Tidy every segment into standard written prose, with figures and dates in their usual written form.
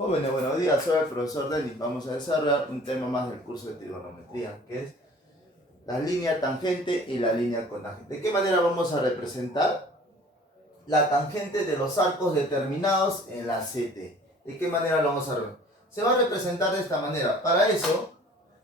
Jóvenes, buenos días, soy el profesor Denis. Vamos a desarrollar un tema más del curso de trigonometría, que es la línea tangente y la línea cotangente. ¿De qué manera vamos a representar la tangente de los arcos determinados en la CT? ¿De qué manera lo vamos a representar? Se va a representar de esta manera. Para eso,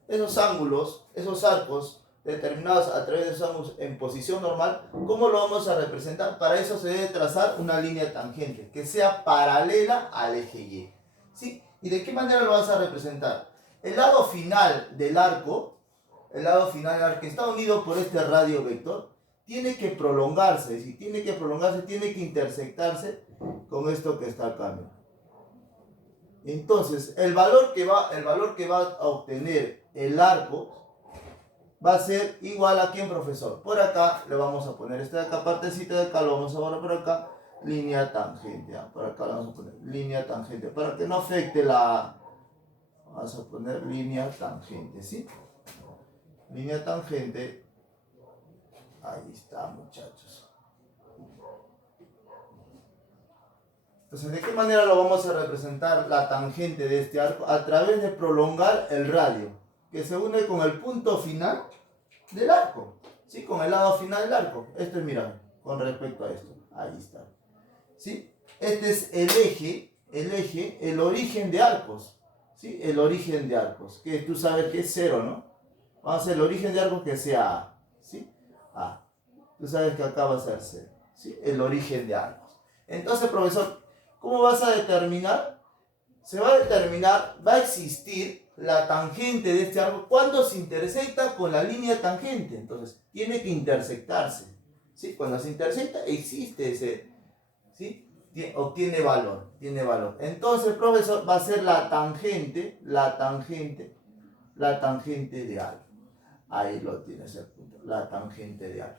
esos ángulos, esos arcos determinados a través de esos ángulos en posición normal, ¿cómo lo vamos a representar? Para eso se debe trazar una línea tangente que sea paralela al eje Y. ¿Sí? ¿Y de qué manera lo vas a representar? El lado final del arco, que está unido por este radio vector, tiene que prolongarse. Si tiene que prolongarse, tiene que intersectarse con esto que está acá. Entonces, el valor que va a obtener el arco va a ser igual a ¿quién, profesor? Por acá le vamos a poner esta de acá, partecita de acá, lo vamos a borrar por acá, línea tangente. Por acá le vamos a poner línea tangente, para que no afecte la... Vamos a poner línea tangente, ¿sí? Línea tangente. Ahí está, muchachos. Entonces, ¿de qué manera lo vamos a representar la tangente de este arco? A través de prolongar el radio, que se une con el punto final del arco, ¿sí? Con el lado final del arco. Esto es, mira, con respecto a esto. Ahí está. ¿Sí? Este es el origen de arcos, ¿sí? El origen de arcos, que tú sabes que es 0, ¿no? Vamos a hacer el origen de arcos que sea A, ¿sí? A. Tú sabes que acá va a ser 0, ¿sí? El origen de arcos. Entonces, profesor, ¿cómo vas a determinar? Se va a determinar, va a existir la tangente de este arco cuando se intersecta con la línea tangente. Entonces, tiene que intersectarse, ¿sí? Cuando se intersecta, existe ese, ¿sí? Obtiene valor, tiene valor. Entonces, profesor, va a ser la tangente de algo. Ahí lo tienes el punto, la tangente de algo.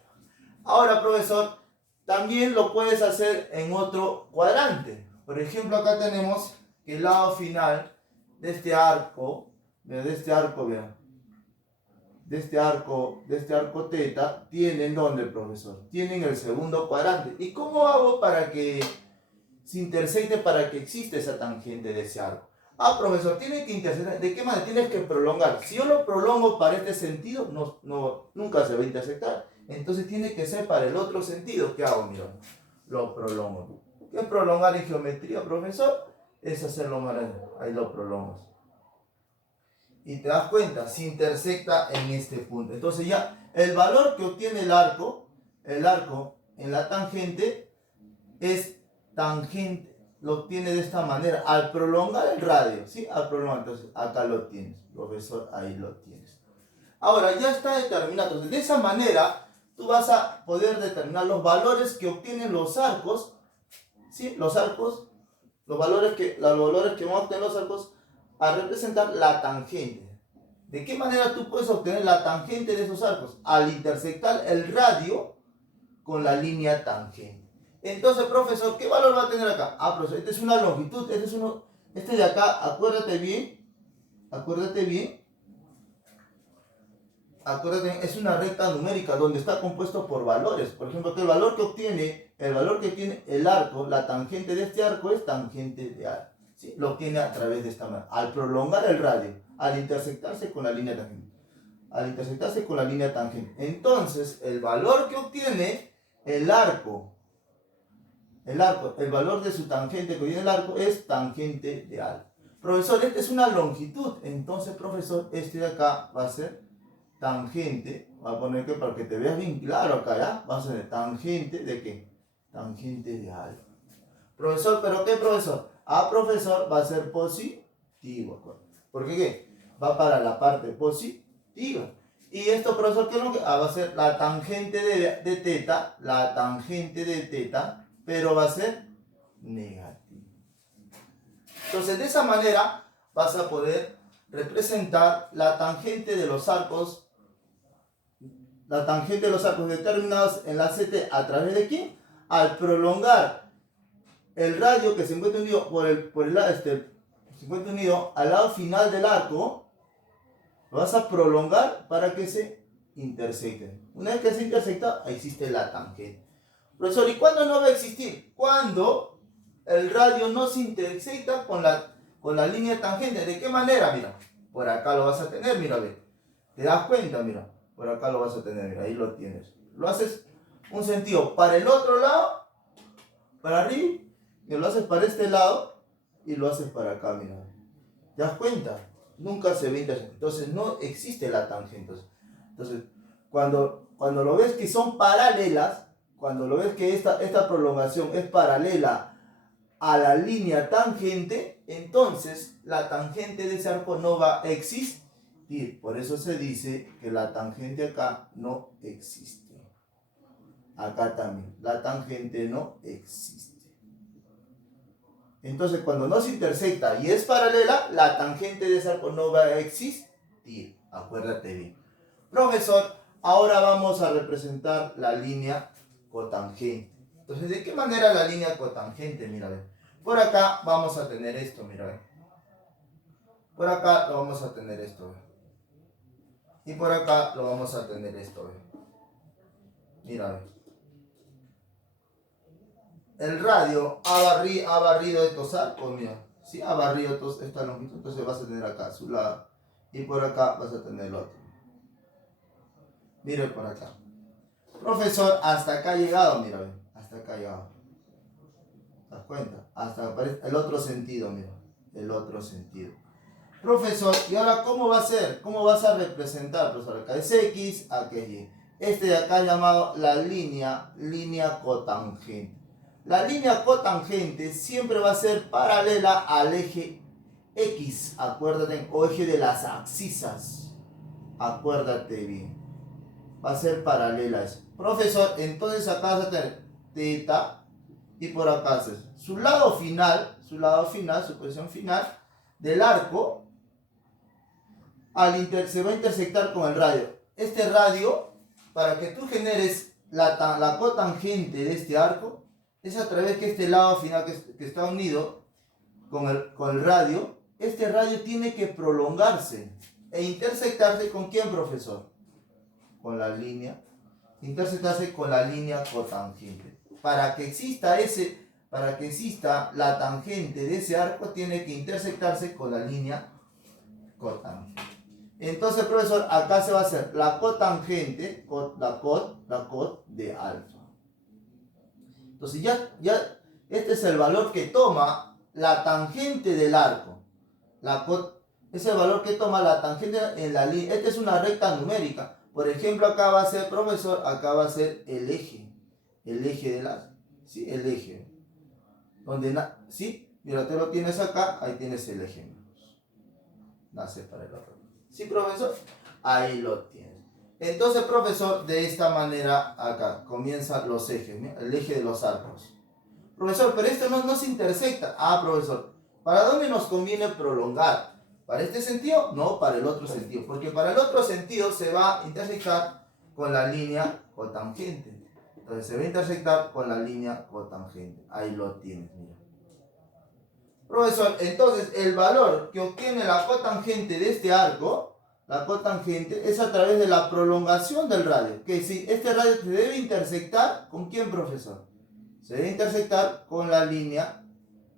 Ahora, profesor, también lo puedes hacer en otro cuadrante. Por ejemplo, acá tenemos que el lado final de este arco, de este arco teta, tienen ¿dónde, profesor? Tienen el segundo cuadrante. ¿Y cómo hago para que se intersecte, para que exista esa tangente de ese arco? Ah, profesor, tiene que intersectar. ¿De qué manera? Tienes que prolongar. Si yo lo prolongo para este sentido, nunca se va a intersectar. Entonces tiene que ser para el otro sentido. ¿Qué hago? Mira, lo prolongo. ¿Qué es prolongar en geometría, profesor? Es hacerlo más grande. Ahí lo prolongas. Y te das cuenta, se intersecta en este punto. Entonces ya el valor que obtiene el arco en la tangente es tangente. Lo obtiene de esta manera, al prolongar el radio, ¿sí? Al prolongar, entonces acá lo tienes, profesor, ahí lo tienes. Ahora ya está determinado. Entonces, de esa manera tú vas a poder determinar los valores que obtienen los arcos, ¿sí? Los valores que van a obtener los arcos a representar la tangente. ¿De qué manera tú puedes obtener la tangente de esos arcos? Al intersectar el radio con la línea tangente. Entonces, profesor, ¿qué valor va a tener acá? Ah, profesor, esta es una longitud, este de acá, acuérdate bien, es una recta numérica donde está compuesto por valores. Por ejemplo, que el valor que tiene el arco, la tangente de este arco es tangente de arco, ¿sí? Lo obtiene a través de esta manera, al prolongar el radio, al intersectarse con la línea tangente. Entonces, el valor que obtiene el valor de su tangente que obtiene el arco es tangente de algo. Profesor, esta es una longitud. Entonces, profesor, este de acá va a ser tangente. Voy a poner que para que te veas bien claro acá, ¿ya? Va a ser tangente de ¿qué? Tangente de algo. Profesor, ¿pero qué, profesor? Ah, profesor, va a ser positivo. ¿Por qué qué? Va para la parte positiva. Y esto, profesor, ¿qué es lo que? Ah, va a ser la tangente de teta, pero va a ser negativo. Entonces, de esa manera vas a poder representar la tangente de los arcos determinados en la CT a través de ¿quién? Al prolongar el radio que se encuentra unido se encuentra unido al lado final del arco, lo vas a prolongar para que se intersecten. Una vez que se intersecta, existe la tangente. Profesor, ¿y cuándo no va a existir? Cuando el radio no se intersecta con con la línea tangente. ¿De qué manera? Mira, por acá lo vas a tener, mira, ve. ¿Te das cuenta? Mira, por acá lo vas a tener, mira, ahí lo tienes. Lo haces un sentido para el otro lado, para arriba, y lo haces para este lado, y lo haces para acá, mira. ¿Te das cuenta? Nunca se ve intersectar. Entonces no existe la tangente. Entonces, cuando lo ves que son paralelas, cuando lo ves que esta prolongación es paralela a la línea tangente, entonces la tangente de ese arco no va a existir. Por eso se dice que la tangente acá no existe. Acá también, la tangente no existe. Entonces, cuando no se intersecta y es paralela, la tangente de ese arco no va a existir. Acuérdate bien. Profesor, ahora vamos a representar la línea cotangente. Entonces, ¿de qué manera la línea cotangente? Mira, ve. Por acá vamos a tener esto, mira, ve. Por acá lo vamos a tener esto, ve. Y por acá lo vamos a tener esto, ve. Mira, ve. El radio ha barrido estos arcos, mira. Sí, ha barrido esta longitud, entonces vas a tener acá su lado. Y por acá vas a tener el otro. Mire por acá. Profesor, hasta acá ha llegado, mira, ve. Hasta acá ha llegado. ¿Te das cuenta? Hasta el otro sentido, mira. El otro sentido. Profesor, ¿y ahora cómo va a ser? ¿Cómo vas a representar, profesor? Acá es X, acá es Y. Este de acá llamado la línea cotangente. La línea cotangente siempre va a ser paralela al eje X, acuérdate, o eje de las abscisas. Acuérdate bien. Va a ser paralela a eso. Profesor, entonces acá vas a tener teta y por acá haces su lado final, su posición final del arco, se va a intersectar con el radio. Este radio, para que tú generes la cotangente de este arco, es a través que este lado final que está unido con el radio, este radio tiene que prolongarse e intersectarse con ¿quién, profesor? Con la línea, intersectarse con la línea cotangente. Para que exista la tangente de ese arco, tiene que intersectarse con la línea cotangente. Entonces, profesor, acá se va a hacer la cotangente, la cot de alfa. Entonces ya este es el valor que toma la tangente del arco. Es el valor que toma la tangente en la línea. Esta es una recta numérica. Por ejemplo, acá va a ser, profesor, acá va a ser el eje. El eje del arco. ¿Sí? El eje. ¿Sí? Mira, te lo tienes acá, ahí tienes el eje. Nace para el otro. ¿Sí, profesor? Ahí lo tienes. Entonces, profesor, de esta manera acá comienzan los ejes, ¿no? El eje de los arcos. Profesor, pero esto no se intersecta. Ah, profesor, ¿para dónde nos conviene prolongar? ¿Para este sentido? No, para el otro sentido. Porque para el otro sentido se va a intersectar con la línea cotangente. Entonces se va a intersectar con la línea cotangente. Ahí lo tienes, mira. Profesor, entonces el valor que obtiene la cotangente de este arco, la cotangente, es a través de la prolongación del radio. Que si este radio se debe intersectar, ¿con quién, profesor? Se debe intersectar con la línea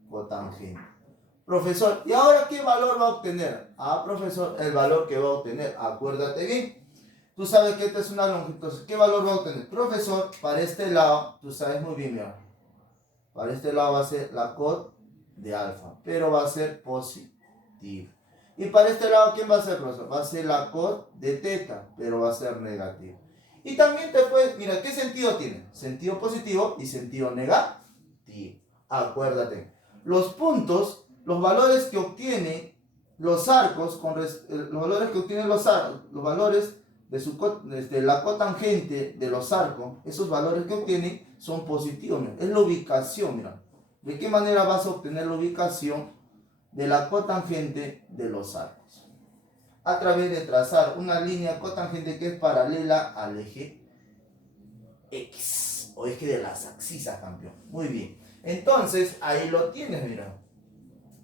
cotangente. Profesor, ¿y ahora qué valor va a obtener? Ah, profesor, el valor que va a obtener, acuérdate bien. Tú sabes que esta es una longitud, entonces, ¿qué valor va a obtener? Profesor, para este lado, tú sabes muy bien, mira. Para este lado va a ser la cot de alfa, pero va a ser positivo. Y para este lado, ¿quién va a ser, profesor? Va a ser la cot de teta, pero va a ser negativo. Y también te puedes, mira, ¿qué sentido tiene? Sentido positivo y sentido negativo. Acuérdate. Los puntos, los valores que obtienen los arcos, los valores que obtienen los valores de la cotangente de los arcos, esos valores que obtienen son positivos. Mira. Es la ubicación, mira. ¿De qué manera vas a obtener la ubicación de la cotangente de los arcos? A través de trazar una línea cotangente que es paralela al eje X, o eje de las abscisas, campeón. Muy bien. Entonces, ahí lo tienes, mira.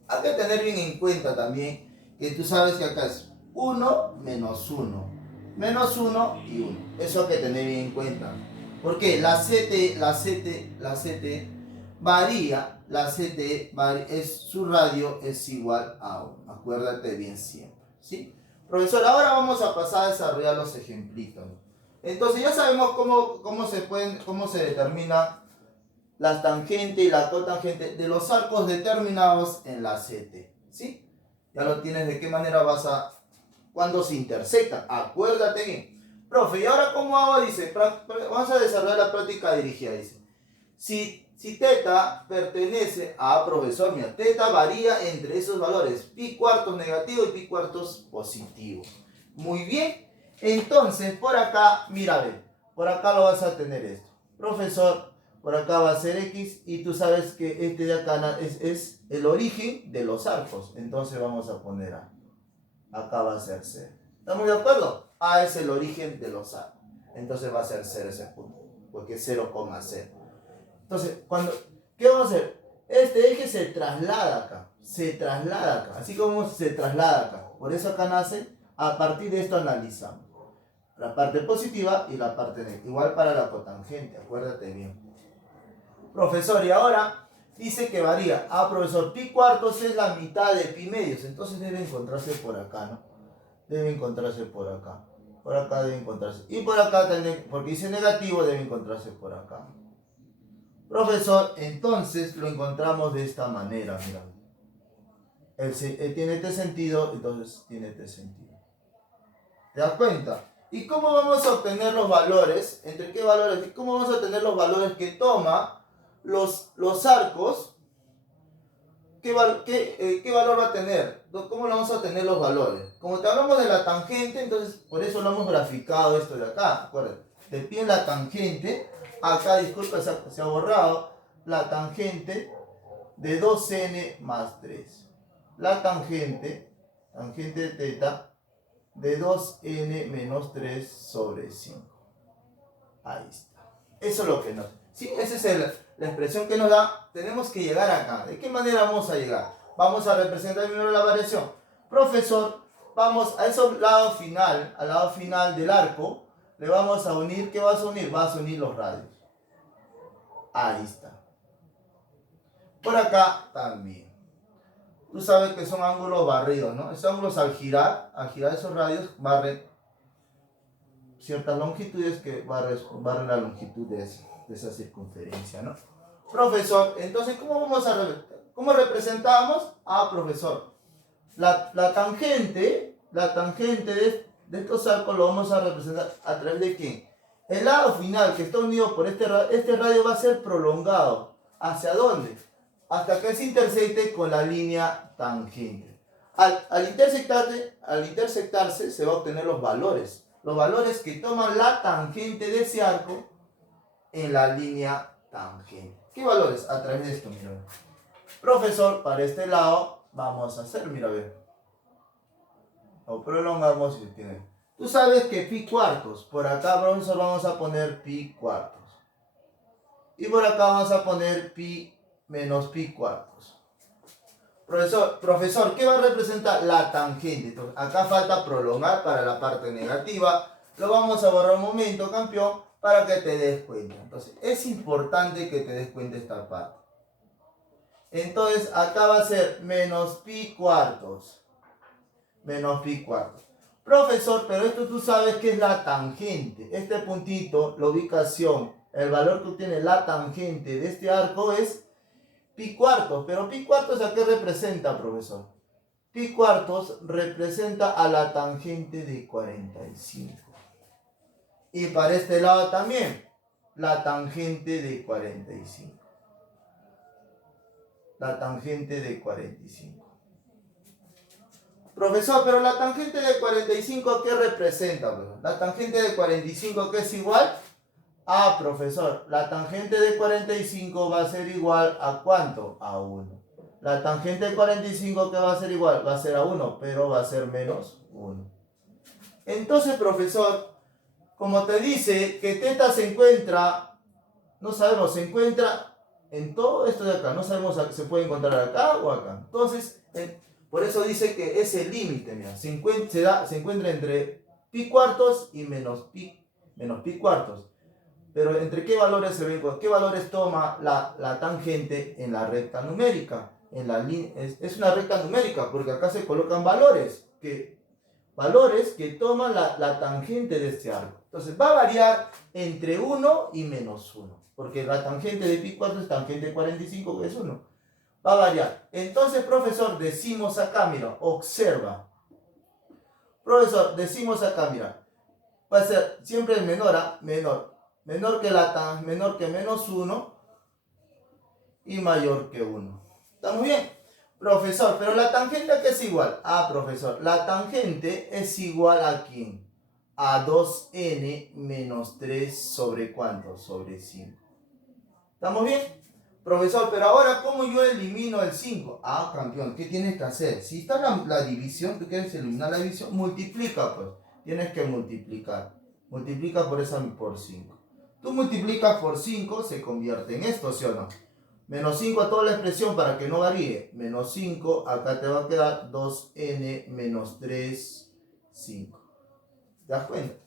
Hay que tener bien en cuenta también que tú sabes que acá es 1 menos 1. Menos 1 y 1. Eso hay que tener bien en cuenta. Porque la CT varía la CT su radio es igual a 1. Acuérdate bien siempre, ¿sí? Profesor, ahora vamos a pasar a desarrollar los ejemplitos. Entonces ya sabemos cómo se determina la tangente y la cotangente de los arcos determinados en la CT, ¿sí? Ya lo tienes de qué manera cuando se intersectan. Acuérdate bien. Profe, ¿y ahora cómo hago? Dice, vamos a desarrollar la práctica dirigida. Dice, si teta pertenece a, profesor, mira, teta varía entre esos valores, pi cuartos negativo y pi cuartos positivo. Muy bien. Entonces, por acá, mira, ve, por acá lo vas a tener esto. Profesor, por acá va a ser X y tú sabes que este de acá es el origen de los arcos. Entonces vamos a poner A. Acá va a ser 0. ¿Estamos de acuerdo? A es el origen de los arcos. Entonces va a ser 0 ese punto, porque es 0,0. Entonces, ¿qué vamos a hacer? Este eje se traslada acá. Se traslada acá. Así como se traslada acá. Por eso acá nace. A partir de esto analizamos la parte positiva y la parte negativa. Igual para la cotangente, acuérdate bien. Profesor, y ahora dice que varía. Ah, profesor, pi cuartos es la mitad de pi medios. Entonces debe encontrarse por acá, ¿no? Debe encontrarse por acá. Por acá debe encontrarse. Y por acá también, porque dice negativo, debe encontrarse por acá. Profesor, entonces lo encontramos de esta manera, mira. Tiene este sentido, entonces tiene este sentido. ¿Te das cuenta? ¿Y cómo vamos a obtener los valores? ¿Entre qué valores? ¿Cómo vamos a obtener los valores que toma los arcos? ¿Qué valor va a tener? ¿Cómo lo vamos a obtener los valores? Como te hablamos de la tangente, entonces por eso lo hemos graficado esto de acá. Acuérdate, te piden la tangente. Acá, disculpa, se ha borrado. La tangente de 2n más 3. La tangente de teta, de 2n menos 3 sobre 5. Ahí está. Eso es lo que nos... ¿Sí? Esa es la expresión que nos da. Tenemos que llegar acá. ¿De qué manera vamos a llegar? Vamos a representar primero la variación. Profesor, vamos a ese lado final, al lado final del arco, le vamos a unir. ¿Qué vas a unir? Vas a unir los radios. Ahí está. Por acá también. Tú sabes que son ángulos barridos, ¿no? Esos ángulos al girar esos radios, barren ciertas longitudes que barren la longitud de esa circunferencia, ¿no? Profesor, entonces, ¿cómo representamos? Ah, profesor, la tangente de estos arcos lo vamos a representar a través de ¿qué? El lado final que está unido por este radio va a ser prolongado. ¿Hacia dónde? Hasta que se intersecte con la línea tangente. Al intersectarse se va a obtener los valores que toman la tangente de ese arco en la línea tangente. ¿Qué valores? A través de esto, mira. Profesor, para este lado vamos a hacer, mira, a ver. Lo prolongamos y tiene. Tú sabes que pi cuartos, por acá, profesor, vamos a poner pi cuartos. Y por acá vamos a poner pi menos pi cuartos. Profesor, ¿qué va a representar? La tangente. Entonces, acá falta prolongar para la parte negativa. Lo vamos a borrar un momento, campeón, para que te des cuenta. Entonces, es importante que te des cuenta esta parte. Entonces, acá va a ser menos pi cuartos. Menos pi cuartos. Profesor, pero esto tú sabes que es la tangente. Este puntito, la ubicación, el valor que obtiene la tangente de este arco es pi cuartos. Pero pi cuartos, ¿a qué representa, profesor? Pi cuartos representa a la tangente de 45. Y para este lado también, la tangente de 45. La tangente de 45. Profesor, pero la tangente de 45, ¿qué representa, profesor? La tangente de 45, ¿qué es igual? Ah, profesor, la tangente de 45 va a ser igual a ¿cuánto? A 1. La tangente de 45, ¿qué va a ser igual? Va a ser a 1, pero va a ser menos 1. Entonces, profesor, como te dice que teta se encuentra, no sabemos, se encuentra en todo esto de acá. No sabemos si se puede encontrar acá o acá. Entonces, por eso dice que ese límite, mira, se encuentra entre pi cuartos y menos pi cuartos. Pero ¿entre qué valores se ven? ¿Qué valores toma la tangente en la recta numérica? Es una recta numérica porque acá se colocan valores que toman la tangente de este arco. Entonces va a variar entre 1 y -1, porque la tangente de pi 4 es tangente de 45, que es 1. Va a variar. Entonces, profesor, decimos acá, mira, observa. Profesor, decimos acá, mira, va a ser siempre menor a menor que menor que -1 y mayor que 1. ¿Estamos bien? Profesor, pero la tangente ¿a qué es igual? Ah, profesor, la tangente es igual a ¿quién? A 2n menos 3 sobre ¿cuánto? Sobre 5. ¿Estamos bien? Profesor, pero ahora ¿cómo yo elimino el 5? Ah, campeón, ¿qué tienes que hacer? Si está la división, tú quieres eliminar la división, multiplica pues. Tienes que multiplicar. Multiplica por 5. Tú multiplicas por 5, se convierte en esto, ¿sí o no? Menos 5 a toda la expresión para que no varíe. Menos 5, acá te va a quedar 2n menos 3, 5. ¿Te das cuenta?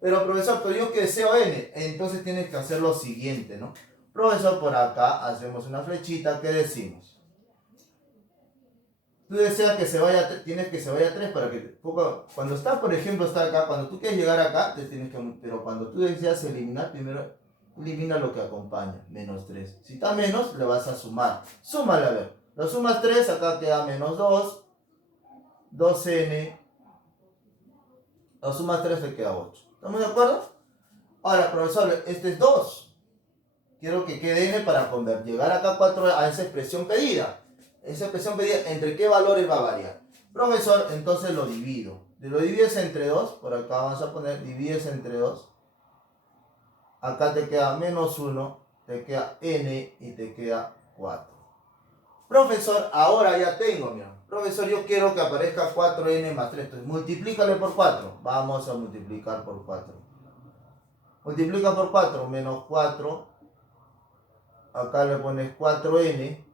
Pero profesor, pero yo que deseo n, entonces tienes que hacer lo siguiente, ¿no? Profesor, por acá hacemos una flechita, ¿qué decimos? Tú deseas que se vaya, tienes que se vaya 3 para que, cuando está, por ejemplo, está acá, cuando tú quieres llegar acá, te tienes que, pero cuando tú deseas eliminar, primero elimina lo que acompaña, menos 3. Si está menos, le vas a sumar. Súmale, a ver. Lo sumas 3, acá queda menos 2, 2n. Lo sumas 3, te queda 8. ¿Estamos de acuerdo? Ahora, profesor, este es 2. Quiero que quede n para llegar acá a 4 a esa expresión pedida. Esa expresión pedida, ¿entre qué valores va a variar? Profesor, entonces lo divido. Lo divides entre 2, por acá vamos a poner, divides entre 2. Acá te queda menos 1, te queda n y te queda 4. Profesor, ahora ya tengo, mira. Profesor, yo quiero que aparezca 4n más 3. Entonces, multiplícale por 4. Vamos a multiplicar por 4. Multiplica por 4, menos 4. Acá le pones 4n.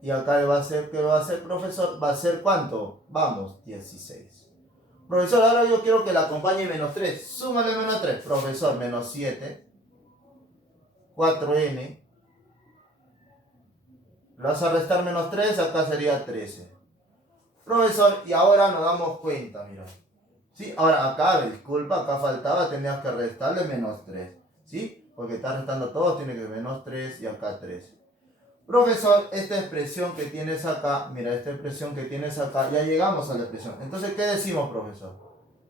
Y acá le va a ser, ¿qué va a hacer, profesor? ¿Va a ser cuánto? Vamos, 16. Profesor, ahora yo quiero que la acompañe menos 3. Súmale menos 3. Profesor, menos 7. 4n. Le vas a restar menos 3, acá sería 13. Profesor, y ahora nos damos cuenta, mira. ¿Sí? Ahora acá, disculpa, acá faltaba, tenías que restarle menos 3. ¿Sí? Porque está restando todos, tiene que menos 3 y acá 13. Profesor, esta expresión que tienes acá, mira, esta expresión que tienes acá, ya llegamos a la expresión. Entonces, ¿qué decimos, profesor?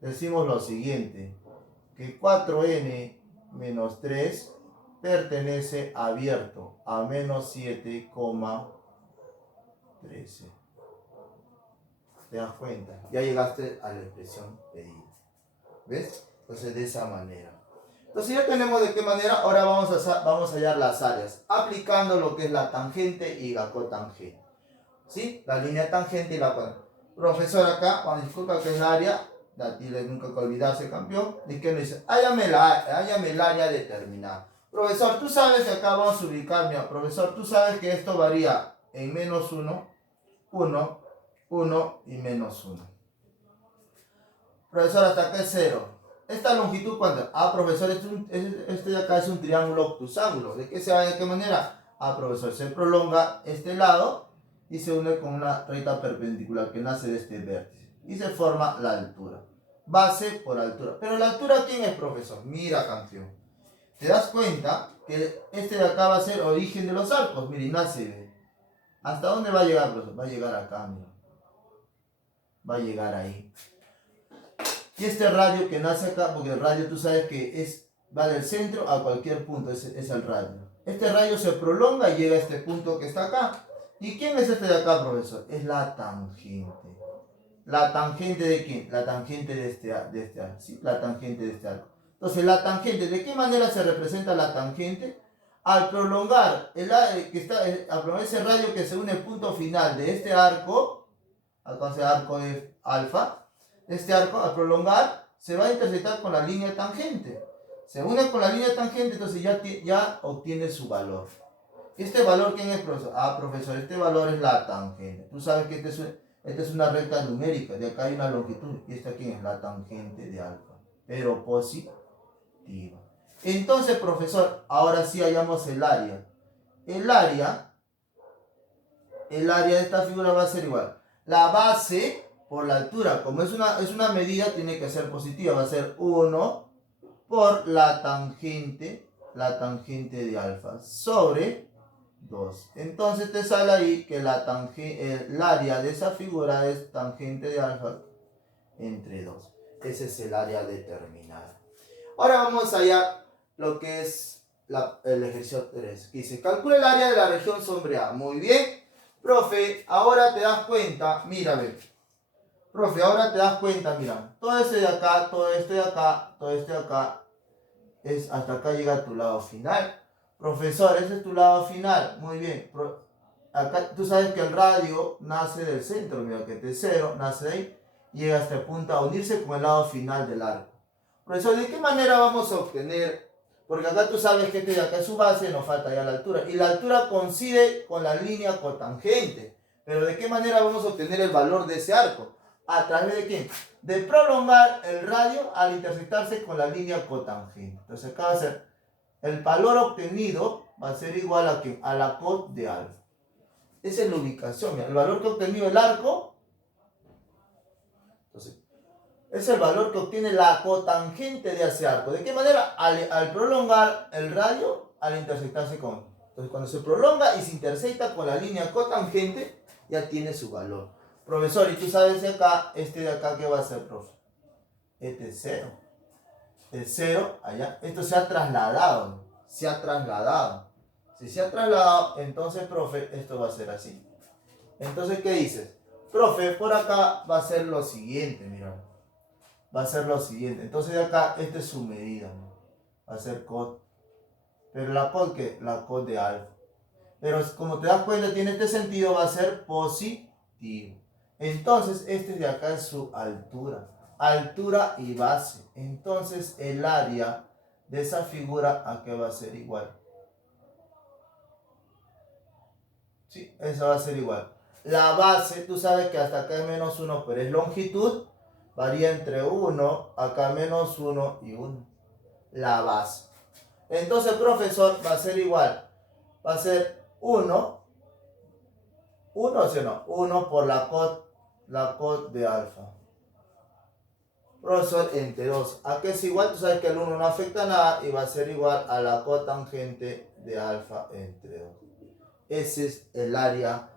Decimos lo siguiente, que 4n menos 3 pertenece abierto a menos 7,13. ¿Te das cuenta? Ya llegaste a la expresión pedida. ¿Ves? Entonces, de esa manera. Entonces ya tenemos de qué manera, ahora vamos a hallar las áreas, aplicando lo que es la tangente y la cotangente. ¿Sí? La línea tangente y la cotangente. Profesor, acá, disculpa que es la área, la tilde nunca hay que olvidarse, campeón. ¿Y qué me dice? Hállame el área determinada. Profesor, tú sabes que acá vamos a ubicar, mira, profesor, tú sabes que esto varía en menos 1, 1, 1 y menos 1. Profesor, hasta acá es 0. ¿Esta longitud cuánto? Ah, profesor, este de acá es un triángulo obtusángulo. ¿De qué manera? Ah, profesor, se prolonga este lado y se une con una recta perpendicular que nace de este vértice. Y se forma la altura. Base por altura. ¿Pero la altura quién es, profesor? Mira, campeón. ¿Te das cuenta que este de acá va a ser origen de los arcos? Mira, y nace de... ¿Hasta dónde va a llegar, profesor? Va a llegar acá, mira. Va a llegar ahí. Y este radio que nace acá, porque el radio tú sabes que va del centro a cualquier punto, es el radio. Este radio se prolonga y llega a este punto que está acá. ¿Y quién es este de acá, profesor? Es la tangente. ¿La tangente de quién? La tangente de este arco. ¿Sí? La tangente de este arco. Entonces, la tangente, ¿de qué manera se representa la tangente? Al prolongar, al prolongar ese radio que se une al punto final de este arco, acá ese arco es alfa. Este arco, al prolongar, se va a intersectar con la línea tangente. Se une con la línea tangente, entonces ya obtiene su valor. ¿Este valor quién es, profesor? Ah, profesor, este valor es la tangente. Tú sabes que esta es una recta numérica, de acá hay una longitud. ¿Y esta quién es? La tangente de alfa, pero positiva. Entonces, profesor, ahora sí hallamos el área. El área de esta figura va a ser igual. La base por la altura, como es una medida, tiene que ser positiva. Va a ser 1 por la tangente de alfa sobre 2. Entonces te sale ahí que el área de esa figura es tangente de alfa entre 2. Ese es el área determinada. Ahora vamos allá lo que es el ejercicio 3. Que dice, calcula el área de la región sombreada. Muy bien. Profe, ahora te das cuenta, mira, ve. Profe, ahora te das cuenta, mira. Todo este de acá, todo este de acá, todo este de acá, hasta acá llega a tu lado final. Profesor, ese es tu lado final. Muy bien. Acá tú sabes que el radio nace del centro, mira, que T0 nace de ahí, llega hasta el punto a unirse con el lado final del arco. Profesor, ¿de qué manera vamos a obtener? Porque acá tú sabes que este de acá es su base, nos falta ya la altura. Y la altura coincide con la línea cotangente. Pero ¿de qué manera vamos a obtener el valor de ese arco? ¿A través de qué? De prolongar el radio al intersectarse con la línea cotangente. Entonces acá va a ser, el valor obtenido va a ser igual a ¿qué? A la cot de alfa. Esa es la ubicación. Mira, el valor que ha obtenido el arco, entonces, es el valor que obtiene la cotangente de ese arco. ¿De qué manera? Al prolongar el radio, al intersectarse con. Entonces, cuando se prolonga y se intersecta con la línea cotangente, ya tiene su valor. Profesor, y tú sabes de acá, este de acá, ¿qué va a ser, profe? Este es 0. El 0, allá. Esto se ha trasladado. Se ha trasladado. Si se ha trasladado, entonces, profe, esto va a ser así. Entonces, ¿qué dices? Profe, por acá va a ser lo siguiente, mira. Va a ser lo siguiente. Entonces de acá, esta es su medida, ¿no? Va a ser cot. Pero la cot, ¿qué? La cot de alfa. Pero como te das cuenta, tiene este sentido, va a ser positivo. Entonces, este de acá es su altura. Altura y base. Entonces, el área de esa figura, ¿a qué va a ser igual? Sí, eso va a ser igual. La base, tú sabes que hasta acá es menos 1, pero es longitud. Varía entre 1, acá menos 1 y 1. La base. Entonces, profesor, va a ser igual. Va a ser 1. 1, ¿sí o no? 1 por la cot de alfa. Profesor, entre 2. Acá es igual, tú sabes que el 1 no afecta a nada y va a ser igual a la cotangente de alfa entre 2. Ese es el área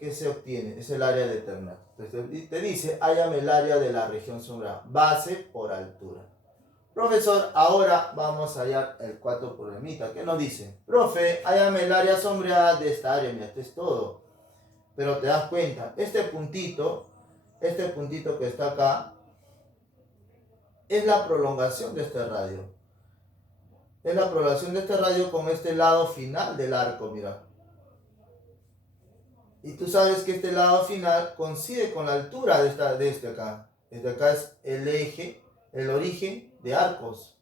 que se obtiene, es el área determinada. Entonces te dice, hállame el área de la región sombreada, base por altura. Profesor, ahora vamos a hallar el cuarto problemita. ¿Qué nos dice? Profe, hállame el área sombreada de esta área. Mira, esto es todo. Pero te das cuenta, este puntito que está acá, es la prolongación de este radio. Es la prolongación de este radio con este lado final del arco, mira. Y tú sabes que este lado final coincide con la altura de este acá. Este acá es el eje, el origen de arcos.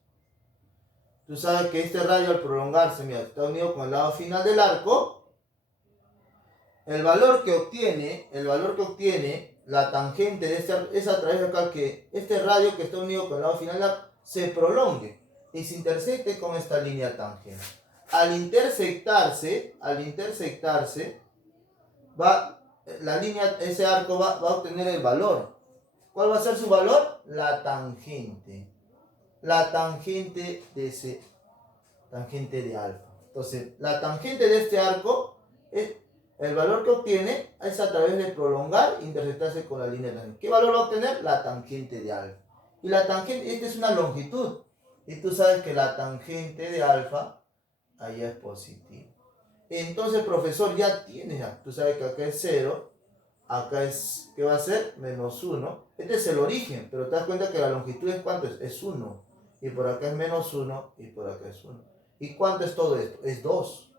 Tú sabes que este radio al prolongarse, mira, está unido con el lado final del arco. El valor que obtiene la tangente de este arco es a través de acá que este radio que está unido con el lado final del arco se prolongue y se intersecte con esta línea tangente. Al intersectarse, ese arco va a obtener el valor. ¿Cuál va a ser su valor? La tangente. La tangente de ese tangente de alfa. Entonces, la tangente de este arco, el valor que obtiene es a través de prolongar e intersectarse con la línea tangente. ¿Qué valor va a obtener? La tangente de alfa. Y la tangente, esta es una longitud. Y tú sabes que la tangente de alfa, ahí es positiva. Entonces, profesor, ya tienes, tú sabes que acá es 0, acá es, ¿qué va a ser? Menos 1. Este es el origen, pero te das cuenta que la longitud es ¿cuánto es? Es 1. Y por acá es menos 1 y por acá es 1. ¿Y cuánto es todo esto? Es 2.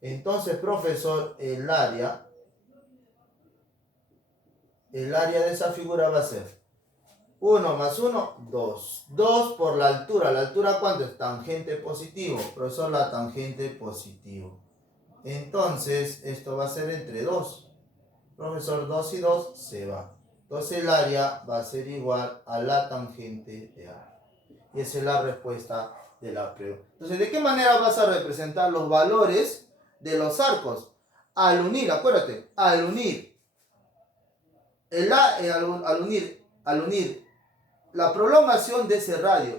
Entonces, profesor, el área de esa figura va a ser 1 más 1, 2. 2 por la altura. ¿La altura cuánto es? Tangente positivo. Profesor, la tangente positivo. Entonces, esto va a ser entre 2. Profesor, 2 y 2 se va. Entonces, el área va a ser igual a la tangente de A. Y esa es la respuesta de la prueba. Entonces, ¿de qué manera vas a representar los valores de los arcos? Al unir, acuérdate, al unir al unir la prolongación de ese radio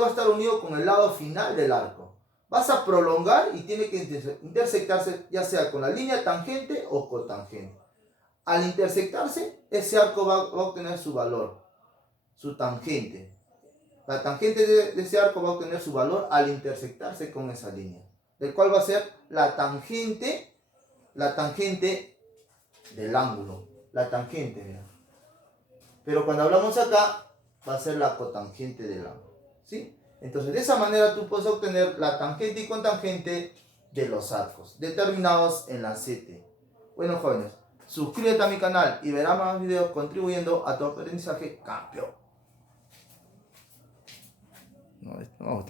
va a estar unido con el lado final del arco. Vas a prolongar y tiene que intersectarse ya sea con la línea tangente o cotangente. Al intersectarse, ese arco va a obtener su valor, su tangente. La tangente de ese arco va a obtener su valor al intersectarse con esa línea, del cual va a ser la tangente del ángulo. La tangente, mira. Pero cuando hablamos acá, va a ser la cotangente del ángulo, ¿sí? Entonces, de esa manera tú puedes obtener la tangente y cotangente de los arcos, determinados en la CT. Bueno, jóvenes, suscríbete a mi canal y verás más videos contribuyendo a tu aprendizaje campeón. No,